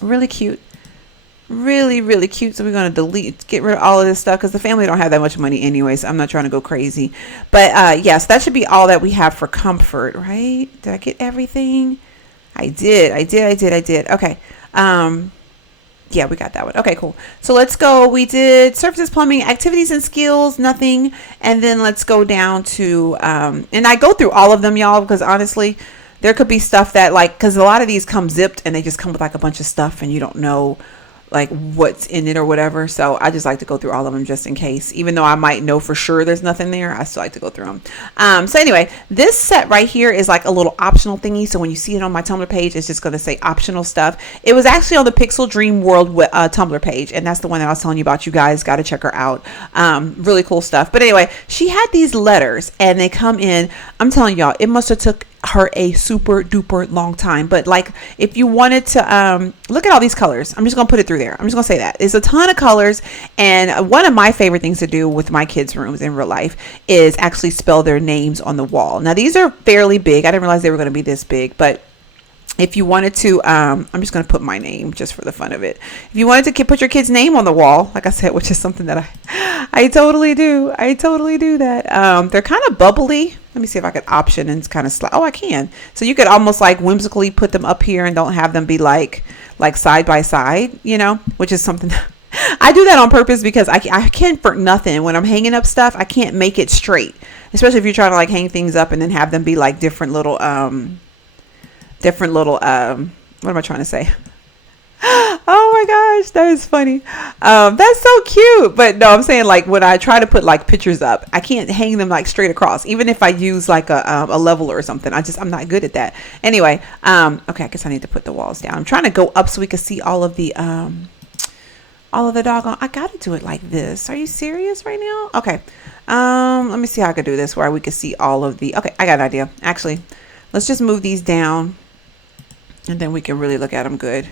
Really cute. Really, really cute. So we're going to get rid of all of this stuff because the family don't have that much money anyway, so I'm not trying to go crazy. But yes, that should be all that we have for comfort, right? Did I get everything? I did. Okay. Yeah, we got that one. Okay, cool. So let's go. We did services, plumbing, activities and skills, nothing. And then let's go down to, and I go through all of them, y'all, because honestly, there could be stuff that like, because a lot of these come zipped and they just come with like a bunch of stuff and you don't know like what's in it or whatever. So I just like to go through all of them just in case, even though I might know for sure there's nothing there, I still like to go through them. So anyway, this set right here is like a little optional thingy. So when you see it on my Tumblr page, it's just going to say optional stuff. It was actually on the Pixel Dream World Tumblr page. And that's the one that I was telling you about. You guys got to check her out. Really cool stuff. But anyway, she had these letters and they come in, I'm telling y'all, it must have took her a super duper long time. But like if you wanted to look at all these colors, I'm just gonna put it through there. I'm just gonna say that it's a ton of colors. And one of my favorite things to do with my kids' rooms in real life is actually spell their names on the wall. Now these are fairly big. I didn't realize they were going to be this big, but if you wanted to, I'm just going to put my name just for the fun of it. If you wanted to put your kid's name on the wall, like I said, which is something that I totally do. I totally do that. They're kind of bubbly. Let me see if I could option and kind of slide. Oh, I can. So you could almost like whimsically put them up here and don't have them be like side by side, you know, which is something I do that on purpose because I can't for nothing when I'm hanging up stuff. I can't make it straight, especially if you're trying to like hang things up and then have them be like different little, what am I trying to say? Oh my gosh, that is funny. That's so cute. But no, I'm saying like when I try to put like pictures up, I can't hang them like straight across, even if I use like a leveler or something. I'm not good at that. Anyway, okay, I guess I need to put the walls down. I'm trying to go up so we can see all of the doggone. I gotta do it like this. Are you serious right now? Okay. Let me see how I could do this where we can see all of the. Okay, I got an idea. Actually, let's just move these down, and then we can really look at them good.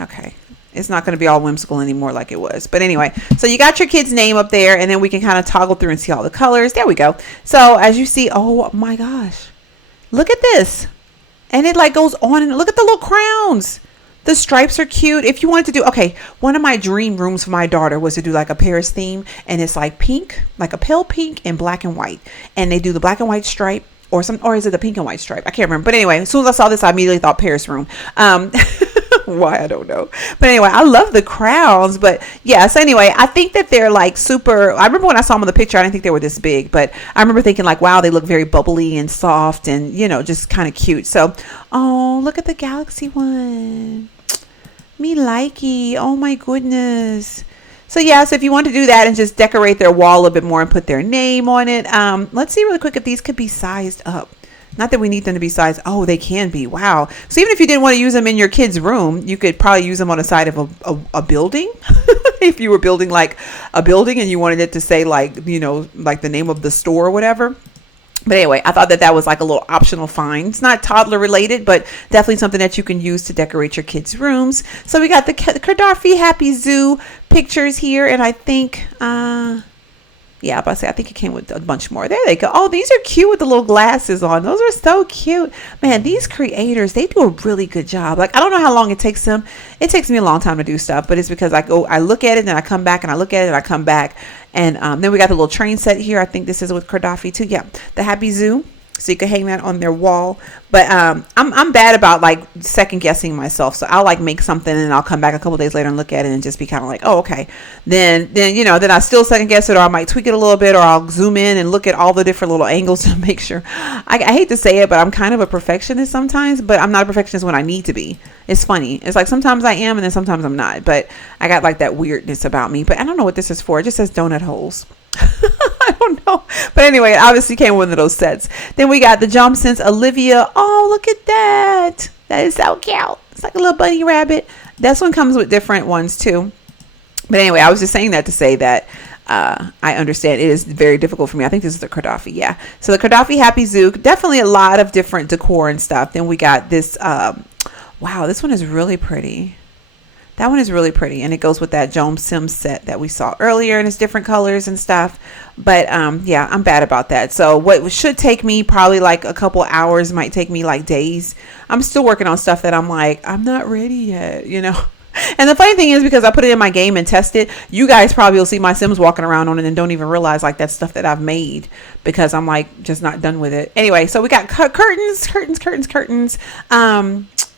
Okay, it's not going to be all whimsical anymore like it was. But anyway, so you got your kid's name up there, and then we can kind of toggle through and see all the colors. There we go. So as you see, oh my gosh, look at this. And it like goes on, and look at the little crowns. The stripes are cute. If you wanted to do, okay, one of my dream rooms for my daughter was to do like a Paris theme, and it's like pink, like a pale pink and black and white. And they do the black and white stripe or is it the pink and white stripe? I can't remember. But anyway, as soon as I saw this, I immediately thought Paris room. Why, I don't know. But anyway, I love the crowns. But yeah, so anyway, I think that they're like super. I remember when I saw them on the picture, I didn't think they were this big, but I remember thinking like, wow, they look very bubbly and soft and, you know, just kind of cute. So, oh, look at the Galaxy one. Me likey. Oh my goodness. So yeah, so if you want to do that and just decorate their wall a little bit more and put their name on it. Let's see really quick if these could be sized up. Not that we need them to be sized. Oh, they can be. Wow. So even if you didn't want to use them in your kid's room, you could probably use them on the side of a building. If you were building like a building and you wanted it to say like, you know, like the name of the store or whatever. But anyway, I thought that was like a little optional find. It's not toddler related, but definitely something that you can use to decorate your kids' rooms. So we got the Gaddafi Happy Zoo pictures here, and I think, yeah, but I think it came with a bunch more. There they go. Oh, these are cute with the little glasses on. Those are so cute. Man, these creators, they do a really good job. Like, I don't know how long it takes them. It takes me a long time to do stuff, but it's because I look at it, then I come back, and I look at it, and I come back. And then we got the little train set here. I think this is with Gaddafi too. Yeah, the Happy Zoo. So you can hang that on their wall. But I'm bad about like second guessing myself. So I'll like make something and I'll come back a couple days later and look at it and just be kind of like, oh, okay. Then then I still second guess it, or I might tweak it a little bit, or I'll zoom in and look at all the different little angles to make sure. I hate to say it, but I'm kind of a perfectionist sometimes, but I'm not a perfectionist when I need to be. It's funny. It's like sometimes I am and then sometimes I'm not. But I got like that weirdness about me. But I don't know what this is for. It just says donut holes. I don't know. But anyway, it obviously came with one of those sets. Then we got the Johnson's Olivia. Oh, look at that. That is so cute. It's like a little bunny rabbit. This one comes with different ones too. But anyway, I was just saying that to say that I understand it is very difficult for me. I think this is the Gaddafi. Yeah. So the Gaddafi Happy Zoo. Definitely a lot of different decor and stuff. Then we got this. Wow, this one is really pretty. That one is really pretty, and it goes with that Sim set that we saw earlier, and it's different colors and stuff. But yeah, I'm bad about that. So what should take me probably like a couple hours might take me like days. I'm still working on stuff that I'm like, I'm not ready yet, you know. And the funny thing is, because I put it in my game and test it, you guys probably will see my Sims walking around on it and don't even realize like that's stuff that I've made, because I'm like just not done with it. Anyway, so we got curtains.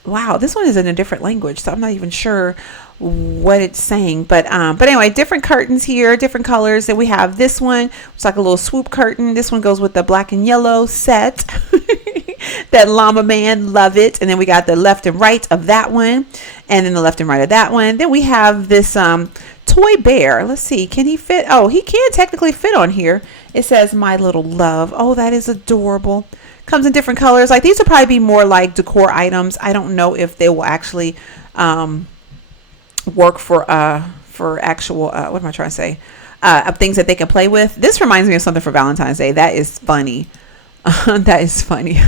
Wow, this one is in a different language, so I'm not even sure what it's saying. But anyway, different curtains here, different colors. Then we have this one, it's like a little swoop curtain. This one goes with the black and yellow set. That llama man, love it. And then we got the left and right of that one, and then the left and right of that one. Then we have this toy bear. Let's see, can he fit? Oh, he can technically fit on here. It says my little love. Oh, that is adorable. Comes in different colors. Like, these will probably be more like decor items. I don't know if they will actually work for actual what am I trying to say, things that they can play with. This reminds me of something for Valentine's Day. That is funny. That is funny.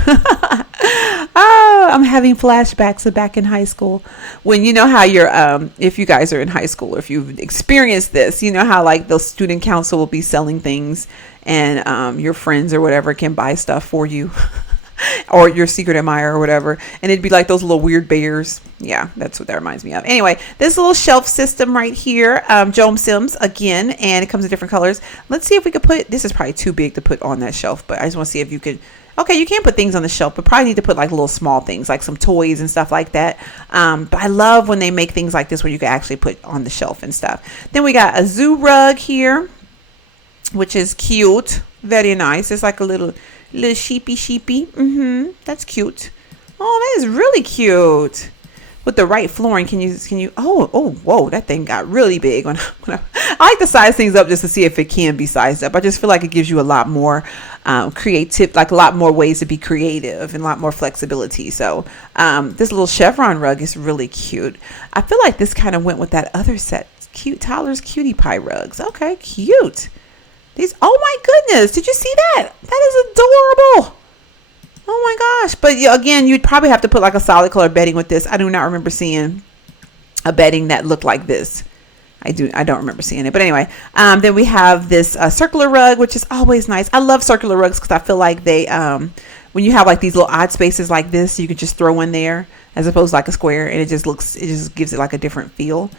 Oh, I'm having flashbacks of back in high school, when you know how you're if you guys are in high school, or if you've experienced this, you know how like the student council will be selling things, and your friends or whatever can buy stuff for you. Or your secret admirer or whatever, and it'd be like those little weird bears. Yeah, that's what that reminds me of. Anyway, this little shelf system right here, Sims again, and it comes in different colors. Let's see if we could put, this is probably too big to put on that shelf, but I just want to see if you could. Okay, you can put things on the shelf, but probably need to put like little small things, like some toys and stuff like that. But I love when they make things like this where you can actually put on the shelf and stuff. Then we got a zoo rug here, which is cute, very nice. It's like a little sheepy. That's cute. Oh, that is really cute. With the right flooring, can you oh whoa, that thing got really big when I like to size things up just to see if it can be sized up. I just feel like it gives you a lot more creative, like a lot more ways to be creative and a lot more flexibility. So this little chevron rug is really cute. I feel like this kind of went with that other set, cute Toddler's Cutie Pie rugs. Okay, cute. These, oh my goodness, did you see that? That is adorable. Oh my gosh. But again, you'd probably have to put like a solid color bedding with this. I do not remember seeing a bedding that looked like this. I don't remember seeing it. But anyway, then we have this circular rug, which is always nice. I love circular rugs because I feel like they, when you have like these little odd spaces like this, you could just throw in there as opposed to like a square, and it just gives it like a different feel.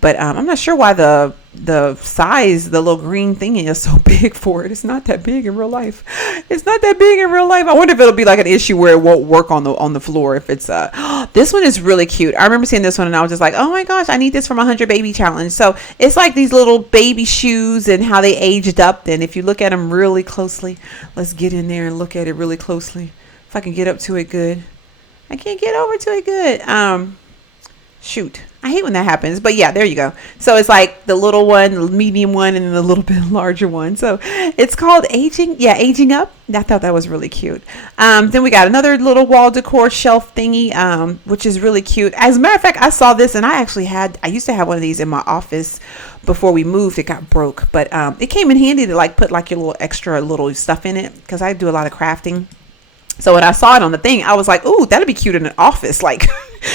But I'm not sure why the size, the little green thingy is so big for it. It's not that big in real life. It's not that big in real life. I wonder if it'll be like an issue where it won't work on the floor if it's this one is really cute. I remember seeing this one and I was just like, oh my gosh, I need this for my 100 baby challenge. So it's like these little baby shoes and how they aged up. And if you look at them really closely, let's get in there and look at it really closely. If I can get up to it good. I can't get over to it good. Shoot, I hate when that happens, but yeah, there you go. So it's like the little one, the medium one, and then the little bit larger one. So it's called aging. Yeah, aging up. I thought that was really cute. Then we got another little wall decor shelf thingy, which is really cute. As a matter of fact, I saw this, and I used to have one of these in my office before we moved. It got broke, but it came in handy to like put like your little extra little stuff in it, because I do a lot of crafting. So when I saw it on the thing, I was like, ooh, that'd be cute in an office. Like,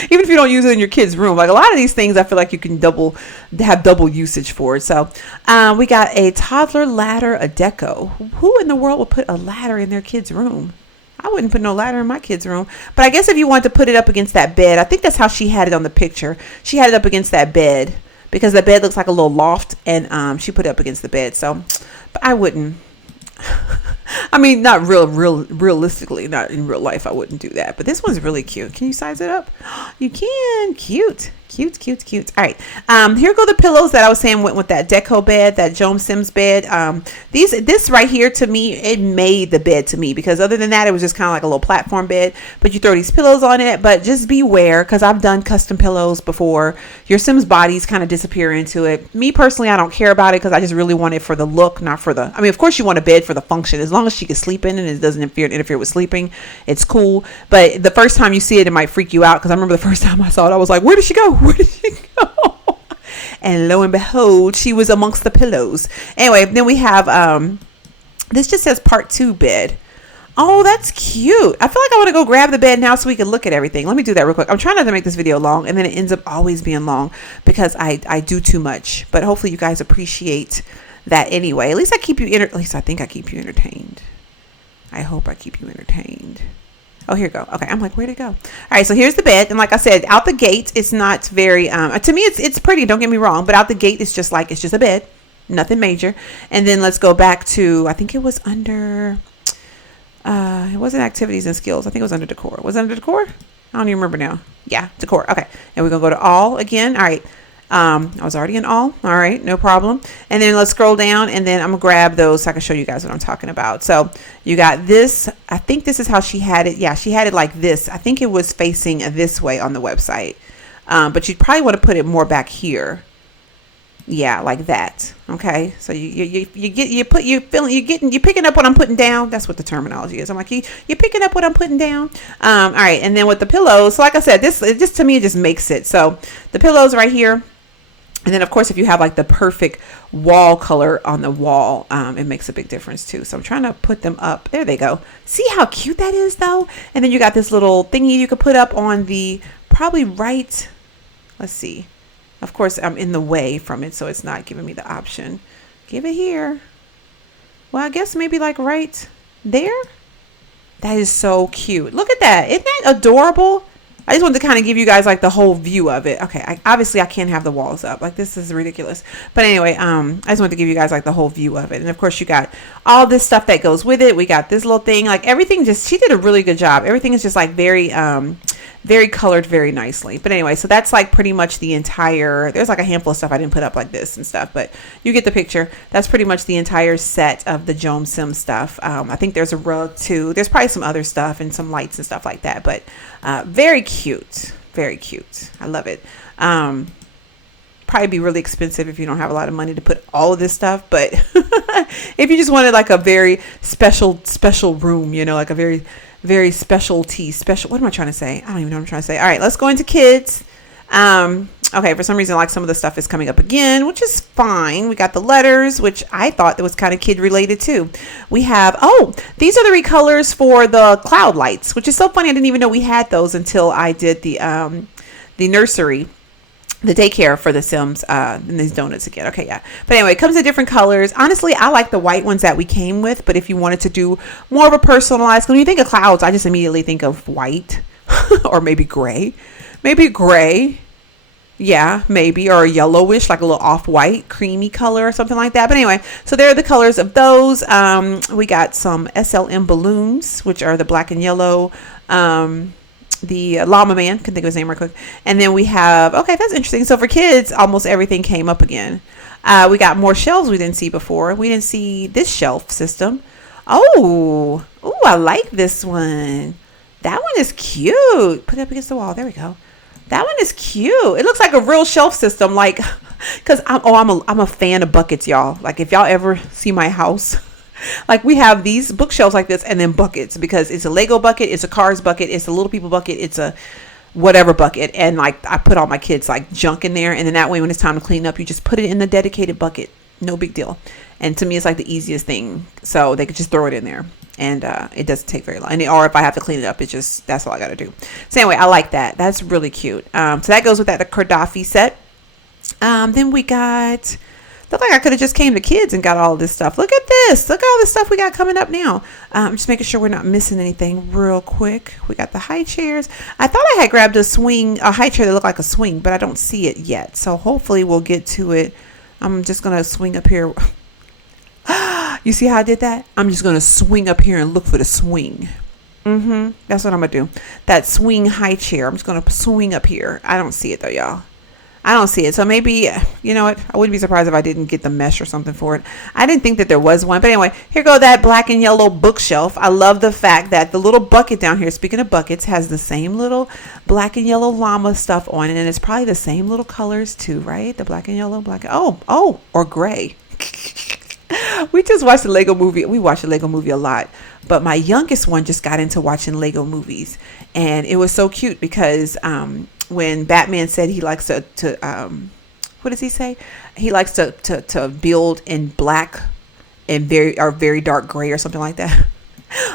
even if you don't use it in your kid's room, like a lot of these things, I feel like you can have double usage for it. So we got a toddler ladder, a deco. Who in the world would put a ladder in their kid's room? I wouldn't put no ladder in my kid's room. But I guess if you want to put it up against that bed, I think that's how she had it on the picture. She had it up against that bed because the bed looks like a little loft, and she put it up against the bed. So, but I wouldn't. I mean, not realistically, not in real life, I wouldn't do that. But this one's really cute. Can you size it up? You can. Cute. All right. Here go the pillows that I was saying went with that deco bed, that Joan Sims bed. This right here, to me, it made the bed to me, because other than that, it was just kind of like a little platform bed. But you throw these pillows on it, but just beware, because I've done custom pillows before. Your Sims bodies kind of disappear into it. Me personally, I don't care about it, because I just really want it for the look, not for the. I mean, of course, you want a bed for the function. As long as she can sleep in and it doesn't interfere with sleeping, it's cool. But the first time you see it, it might freak you out, because I remember the first time I saw it, I was like, where did she go? Where did she go? And lo and behold, she was amongst the pillows. Anyway, then we have this just says part 2 bed. Oh, that's cute. I feel like I want to go grab the bed now so we can look at everything. Let me do that real quick. I'm trying not to make this video long, and then it ends up always being long because I do too much. But hopefully you guys appreciate that anyway. At least I think I keep you entertained. I hope I keep you entertained. Oh, here we go. Okay, I'm like, where'd it go? All right, so here's the bed. And like I said, out the gate, it's not very, to me, it's pretty, don't get me wrong. But out the gate, it's just a bed. Nothing major. And then let's go back to, I think it was under, it wasn't activities and skills. I think it was under decor. Was it under decor? I don't even remember now. Yeah, decor. Okay, and we're going to go to all again. All right. I was already in all. All right, no problem. And then let's scroll down, and then I'm gonna grab those so I can show you guys what I'm talking about. So you got this. I think this is how she had it. Yeah, she had it like this. I think it was facing this way on the website. But you'd probably want to put it more back here. Yeah, like that. Okay. So you're picking up what I'm putting down. That's what the terminology is. I'm like, you're picking up what I'm putting down. All right. And then with the pillows, so like I said, to me, it just makes it. So the pillows right here. And then, of course, if you have like the perfect wall color on the wall, it makes a big difference, too. So I'm trying to put them up. There they go. See how cute that is, though? And then you got this little thingy you could put up on the probably right. Let's see. Of course, I'm in the way from it, so it's not giving me the option. Give it here. Well, I guess maybe like right there. That is so cute. Look at that. Isn't that adorable? I just wanted to kind of give you guys like the whole view of it. Okay, obviously I can't have the walls up. Like, this is ridiculous. But anyway, I just wanted to give you guys like the whole view of it. And of course you got all this stuff that goes with it. We got this little thing, like everything she did a really good job. Everything is just like very colored very nicely. But anyway, so that's like pretty much the entire, there's like a handful of stuff I didn't put up like this and stuff, but you get the picture. That's pretty much the entire set of the Joan Sim stuff. I think there's a rug too. There's probably some other stuff and some lights and stuff like that, but very cute. Very cute. I love it. Probably be really expensive if you don't have a lot of money to put all of this stuff, but if you just wanted like a very special room, like a very special, what am I trying to say? I don't even know what I'm trying to say. All right, let's go into kids. Okay, for some reason, like some of the stuff is coming up again, which is fine. We got the letters, which I thought that was kind of kid related too. We have, these are the recolors for the cloud lights, which is so funny. I didn't even know we had those until I did the nursery, the daycare for the Sims, and these donuts again. Okay, yeah. But anyway, it comes in different colors. Honestly, I like the white ones that we came with, but if you wanted to do more of a personalized, when you think of clouds, I just immediately think of white or maybe gray. Maybe gray. Yeah, maybe, or a yellowish, like a little off-white, creamy color or something like that. But anyway, so there are the colors of those. We got some SLM balloons, which are the black and yellow. The llama man, can think of his name real quick. And then we have, okay, that's interesting. So for kids, almost everything came up again. We got more shelves we didn't see before. We didn't see this shelf system. Oh, I like this one. That one is cute. Put it up against the wall. There we go. That one is cute. It looks like a real shelf system, like, cause I'm a fan of buckets, y'all. Like if y'all ever see my house, like we have these bookshelves like this, and then buckets, because it's a Lego bucket, it's a Cars bucket, it's a Little People bucket, it's a whatever bucket, and like I put all my kids like junk in there, and then that way when it's time to clean up, you just put it in the dedicated bucket. No big deal. And to me, it's like the easiest thing. So they could just throw it in there. And it doesn't take very long. Or if I have to clean it up, it's just, that's all I got to do. So anyway, I like that. That's really cute. So that goes with that, the Kardafi set. Then we got, look like I could have just came to kids and got all of this stuff. Look at this. Look at all this stuff we got coming up now. Just making sure we're not missing anything real quick. We got the high chairs. I thought I had grabbed a high chair that looked like a swing, but I don't see it yet. So hopefully we'll get to it. I'm just going to swing up here. You see how I did that? I'm just going to swing up here and look for the swing. That's what I'm going to do. That swing high chair. I'm just going to swing up here. I don't see it though, y'all. I don't see it. So maybe, you know what? I wouldn't be surprised if I didn't get the mesh or something for it. I didn't think that there was one. But anyway, here go that black and yellow bookshelf. I love the fact that the little bucket down here, speaking of buckets, has the same little black and yellow llama stuff on it. And it's probably the same little colors too, right? The black and yellow, or gray. We just watched the Lego movie. We watched the Lego movie a lot, but my youngest one just got into watching Lego movies, and it was so cute because when Batman said he likes to what does he say? He likes to build in black and very dark gray or something like that.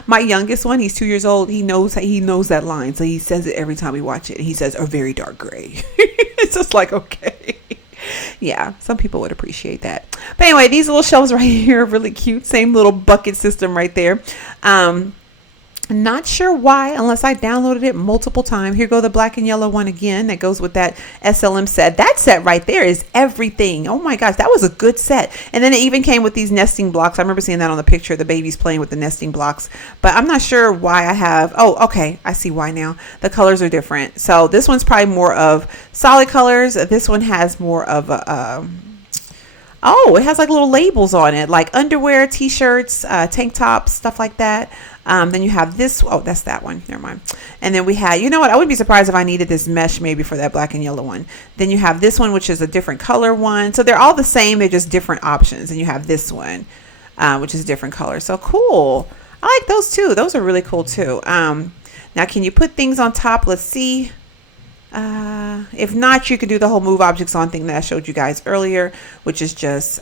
My youngest one, he's 2 years old. He knows that line, so he says it every time we watch it. He says, "A very dark gray." It's just like, okay. Yeah, some people would appreciate that. But anyway, these little shelves right here are really cute. Same little bucket system right there. Not sure why, unless I downloaded it multiple times. Here go the black and yellow one again. That goes with that SLM set. That set right there is everything. Oh my gosh, that was a good set. And then it even came with these nesting blocks. I remember seeing that on the picture. The baby's playing with the nesting blocks. But I'm not sure why I have. Oh, okay. I see why now. The colors are different. So this one's probably more of solid colors. This one has more of a... it has like little labels on it, like underwear, t-shirts, tank tops, stuff like that. Then you have this. Oh, that's that one. Never mind. And then we had, you know what? I wouldn't be surprised if I needed this mesh maybe for that black and yellow one. Then you have this one, which is a different color one. So they're all the same. They're just different options. And you have this one, which is a different color. So cool. I like those too. Those are really cool too. Now, can you put things on top? Let's see. If not, you could do the whole move objects on thing that I showed you guys earlier, which is just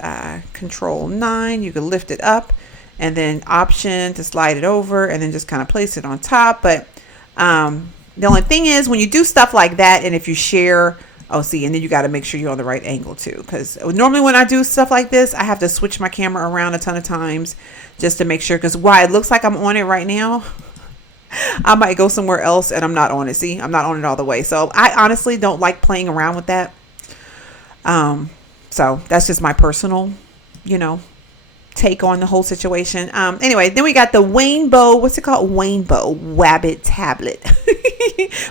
Control 9. You can lift it up and then Option to slide it over and then just kind of place it on top. But the only thing is when you do stuff like that, and if you share, and then you got to make sure you're on the right angle too, because normally when I do stuff like this, I have to switch my camera around a ton of times just to make sure, because while it looks like I'm on it right now, I might go somewhere else and I'm not on it. See, I'm not on it all the way. So I honestly don't like playing around with that. So that's just my personal, take on the whole situation. Anyway, then we got the Wainbow, what's it called? Wainbow Wabbit tablet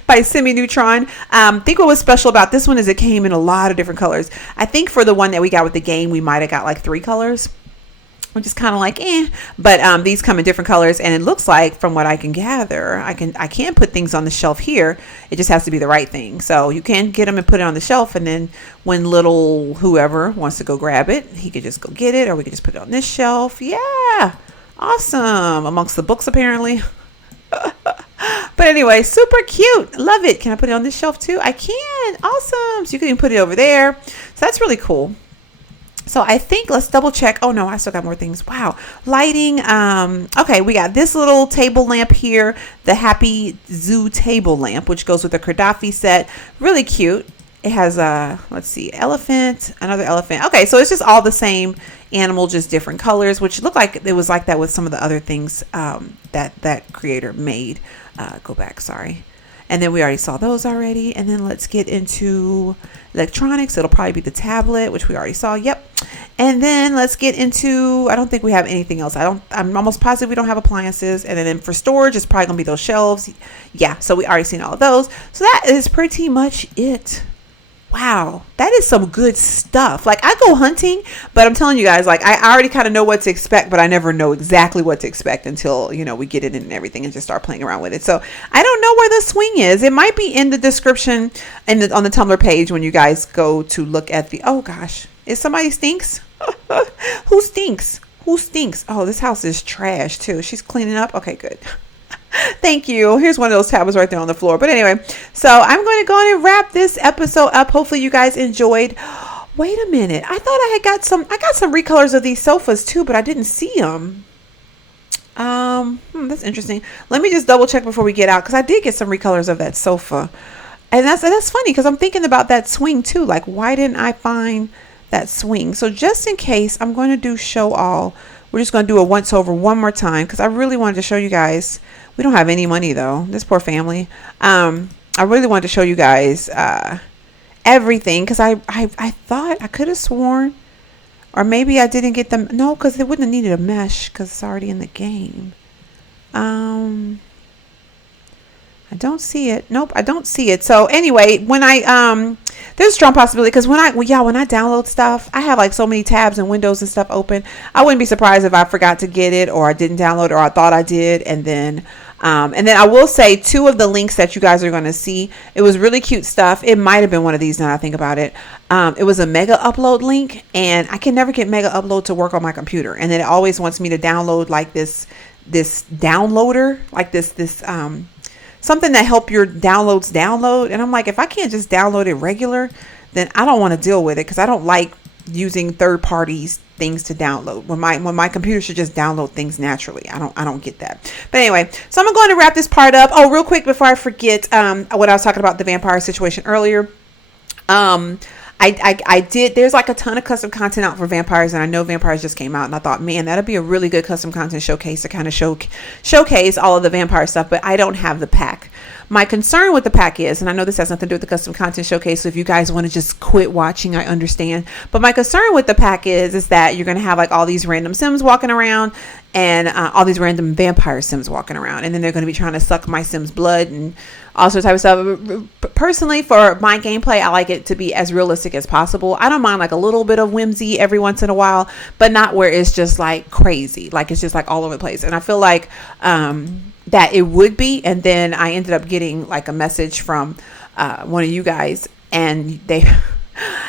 by Semi-Neutron. I think what was special about this one is it came in a lot of different colors. I think for the one that we got with the game, we might have got like 3 colors. Which is kind of like, but these come in different colors, and it looks like, from what I can gather, I can put things on the shelf here. It just has to be the right thing. So you can get them and put it on the shelf, and then when little whoever wants to go grab it, he could just go get it, or we could just put it on this shelf. Yeah, awesome. Amongst the books, apparently. But anyway, super cute. Love it. Can I put it on this shelf too? I can. Awesome. So you can even put it over there. So that's really cool. So I think, let's double check. Oh no, I still got more things. Wow. Lighting. Okay, we got this little table lamp here, the Happy Zoo table lamp, which goes with the Kardafi set. Really cute. It has let's see, elephant, another elephant. Okay, so it's just all the same animal, just different colors, which looked like it was like that with some of the other things that creator made. Go back, sorry. And then we already saw those already. And then let's get into electronics. It'll probably be the tablet, which we already saw. Yep. And then let's get into, I don't think we have anything else. I'm almost positive we don't have appliances. And then for storage, it's probably gonna be those shelves. Yeah. So we already seen all of those. So that is pretty much it. Wow, that is some good stuff. Like, I go hunting, but I'm telling you guys, like, I already kind of know what to expect, but I never know exactly what to expect until, you know, we get it in and everything and just start playing around with it. So I don't know where the swing is. It might be in the description and on the Tumblr page when you guys go to look at the, oh gosh, is somebody stinks? Who stinks? Who stinks? Oh, this house is trash too. She's cleaning up. Okay, good. Thank you. Here's one of those tablets right there on the floor. But anyway, so I'm going to go on and wrap this episode up. Hopefully you guys enjoyed. Wait a minute. I thought I got some recolors of these sofas too, but I didn't see them. That's interesting. Let me just double check before we get out, because I did get some recolors of that sofa. And that's funny, because I'm thinking about that swing too. Like, why didn't I find that swing? So just in case, I'm going to do show all. We're just going to do a once over one more time, because I really wanted to show you guys. We don't have any money though. This poor family. I really wanted to show you guys everything, because I thought I could have sworn, or maybe I didn't get them. No, because they wouldn't have needed a mesh because it's already in the game. I don't see it. Nope, I don't see it. So anyway, when I there's a strong possibility, because when I download stuff, I have like so many tabs and windows and stuff open. I wouldn't be surprised if I forgot to get it, or I didn't download, or I thought I did, and then I will say, two of the links that you guys are going to see, it was really cute stuff. It might have been one of these now that I think about it. It was a Mega Upload link, and I can never get Mega Upload to work on my computer, and then it always wants me to download like this downloader, like this something that help your downloads download. And I'm like, if I can't just download it regular, then I don't want to deal with it, because I don't like using third parties things to download when my computer should just download things naturally. I don't get that. But anyway, so I'm going to wrap this part up. Oh, real quick before I forget, what I was talking about, the vampire situation earlier. I did, there's like a ton of custom content out for vampires, and I know vampires just came out, and I thought, man, that'd be a really good custom content showcase to kind of showcase all of the vampire stuff, but I don't have the pack. My concern with the pack is, and I know this has nothing to do with the custom content showcase, so if you guys want to just quit watching, I understand, but my concern with the pack is that you're going to have like all these random Sims walking around, and all these random vampire Sims walking around, and then they're going to be trying to suck my Sims blood and all sorts of type of stuff. Personally, for my gameplay, I like it to be as realistic as possible. I don't mind like a little bit of whimsy every once in a while, but not where it's just like crazy, like it's just like all over the place. And I feel like that it would be. And then I ended up getting like a message from one of you guys, and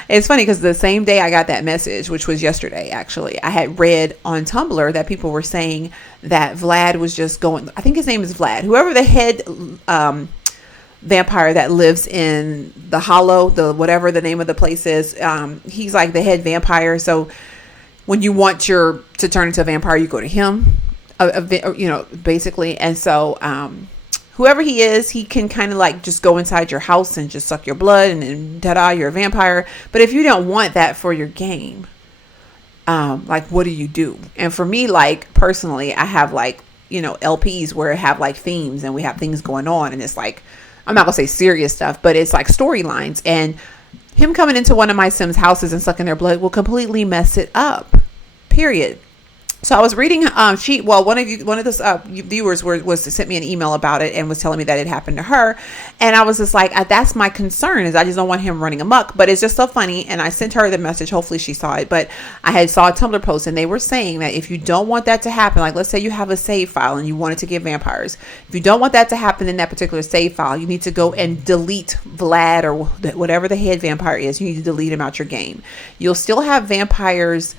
it's funny because the same day I got that message, which was yesterday, actually, I had read on Tumblr that people were saying that Vlad was just going, I think his name is Vlad, whoever the head vampire that lives in the Hollow, the whatever the name of the place is, he's like the head vampire. So when you want to turn into a vampire, you go to him, basically. And so whoever he is, he can kind of like just go inside your house and just suck your blood, and then ta-da, you're a vampire. But if you don't want that for your game, like, what do you do? And for me, like, personally, I have like, LPs where I have like themes, and we have things going on, and it's like, I'm not gonna say serious stuff, but it's like storylines, and him coming into one of my Sims houses and sucking their blood will completely mess it up, period. So I was reading, one of those viewers was sent me an email about it and was telling me that it happened to her. And I was just like, that's my concern, is I just don't want him running amok. But it's just so funny. And I sent her the message. Hopefully she saw it. But I had saw a Tumblr post, and they were saying that if you don't want that to happen, like let's say you have a save file and you want it to get vampires. If you don't want that to happen in that particular save file, you need to go and delete Vlad or whatever the head vampire is. You need to delete him out your game. You'll still have vampires,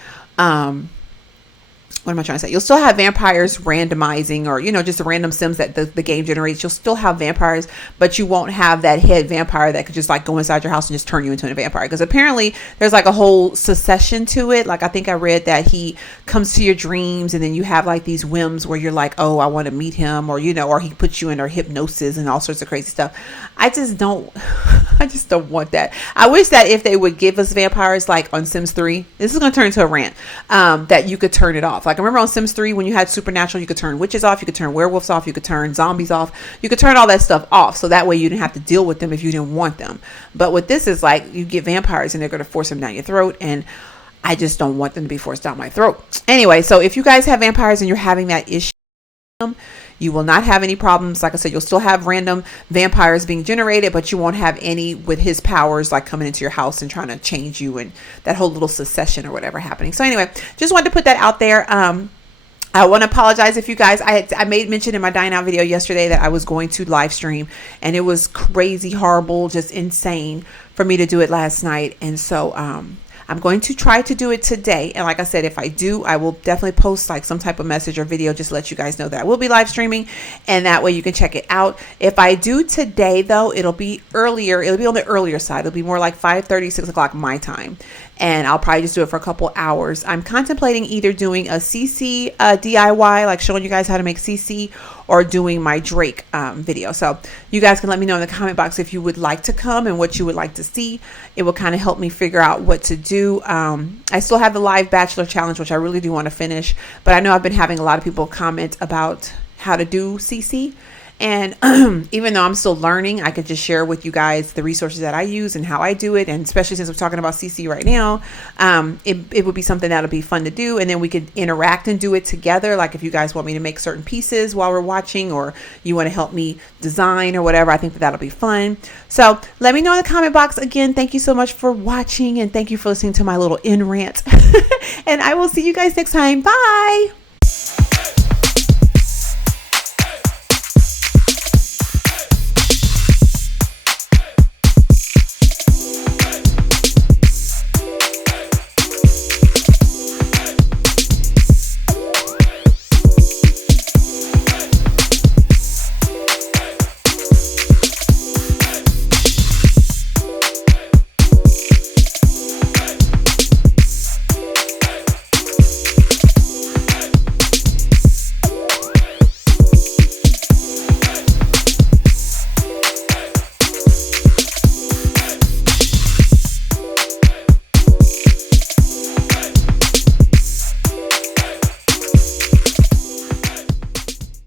what am I trying to say? You'll still have vampires randomizing, or, just the random Sims that the game generates. You'll still have vampires, but you won't have that head vampire that could just like go inside your house and just turn you into a vampire. Because apparently there's like a whole succession to it. Like, I think I read that he comes to your dreams, and then you have like these whims where you're like, oh, I want to meet him, or, or he puts you under hypnosis and all sorts of crazy stuff. I just don't want that. I wish that if they would give us vampires like on Sims 3, this is going to turn into a rant, that you could turn it off. Like, I remember on Sims 3 when you had Supernatural, you could turn witches off, you could turn werewolves off, you could turn zombies off, you could turn all that stuff off, so that way you didn't have to deal with them if you didn't want them. But with this is like, you get vampires and they're going to force them down your throat, and I just don't want them to be forced down my throat. Anyway, so if you guys have vampires and you're having that issue, You will not have any problems. Like I said, you'll still have random vampires being generated, but you won't have any with his powers like coming into your house and trying to change you and that whole little secession or whatever happening. So anyway, just wanted to put that out there. I want to apologize if you guys, I made mention in my dine out video yesterday that I was going to live stream, and it was crazy, horrible, just insane for me to do it last night. And so, I'm going to try to do it today. And like I said, if I do, I will definitely post like some type of message or video just to let you guys know that I will be live streaming, and that way you can check it out. If I do today though, it'll be earlier. It'll be on the earlier side. It'll be more like 5:30, 6 o'clock my time. And I'll probably just do it for a couple hours. I'm contemplating either doing a CC DIY, like showing you guys how to make CC, or doing my Drake video. So you guys can let me know in the comment box if you would like to come and what you would like to see. It will kind of help me figure out what to do. I still have the live bachelor challenge, which I really do want to finish, but I know I've been having a lot of people comment about how to do CC. And even though I'm still learning, I could just share with you guys the resources that I use and how I do it. And especially since we're talking about CC right now, it would be something that'll be fun to do. And then we could interact and do it together. Like if you guys want me to make certain pieces while we're watching, or you want to help me design or whatever, I think that'll be fun. So let me know in the comment box. Again, thank you so much for watching, and thank you for listening to my little in rant. And I will see you guys next time. Bye.